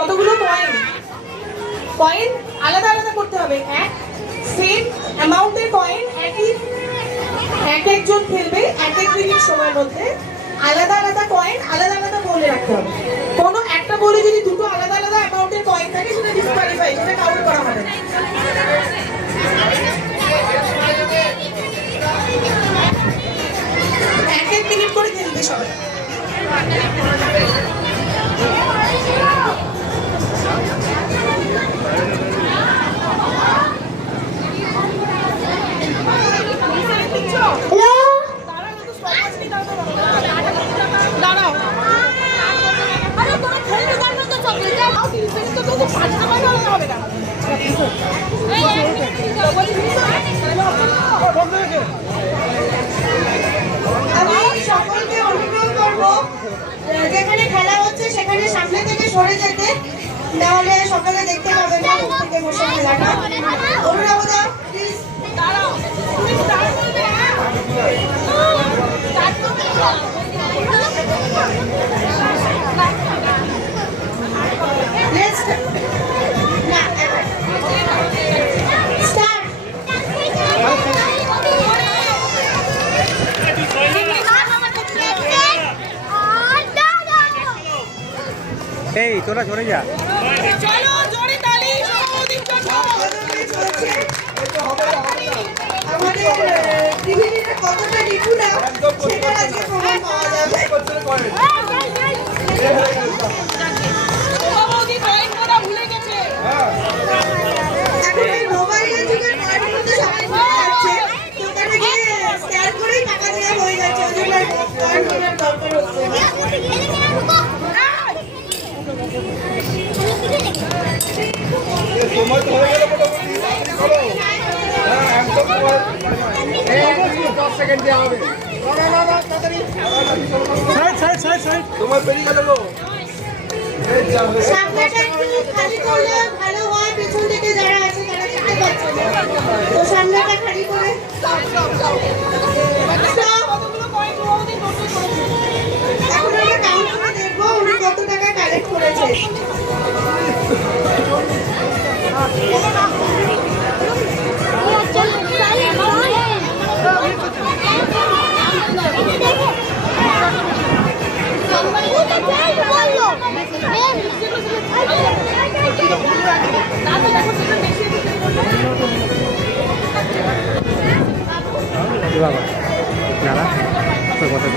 যতগুলো point point আলাদা আলাদা করতে হবে। এক সেম অ্যামাউন্টের কয়েন একজন ফেলবে এক মিনিট সময়ের মধ্যে। আলাদা আলাদা কয়েন আলাদা আলাদা বলে রাখতে হবে। কোনো একটা বলে যদি দুটো আলাদা আলাদা অ্যামাউন্টের কয়েন থাকে সেটা ডিসকোয়ালিফাই, সেটা কাউন্ট করা হবে না। এক মিনিট করে খেলবে সবাই। আমি সকলকে অনুরোধ করবো যেখানে খেলা হচ্ছে সেখানে সামনে থেকে সরে যেতে, তাহলে সকালে দেখতে পাবেন না থেকে বসে খেলাটা। অনুরাগদা প্লিজ দাঁড়াও। এই তোরা সরে যা। চলো জোরে তালি। আমাদের পৃথিবীটা কতটা নিপুণ সেটা আজকে প্রমাণ পাওয়া যাবে। এখন এই মোবাইলের যুগে কয়েনগুলো তো সবাই ভুলে যাচ্ছে, দোকানে গিয়ে স্ক্যান করেই টাকা দেওয়া হয়ে যাচ্ছে, ওই জন্য কয়েন কেনার দরকার হচ্ছে না। সময় তো হয়ে গেল মোটামুটি, একদম 10 সেকেন্ড দেওয়া হবে। না তাড়াতাড়ি সাইড তোমার পেরিয়ে গেল গো। সামনেটা একটু খালি করলে ভালো হয়, পেছন থেকে যারা আছে তারা দেখতে পাচ্ছে না, তো সামনেটা খালি করে এখন আমরা কাউন্ট করে দেখবো উনি কত টাকা কালেক্ট করেছে। বাবা যারা কথা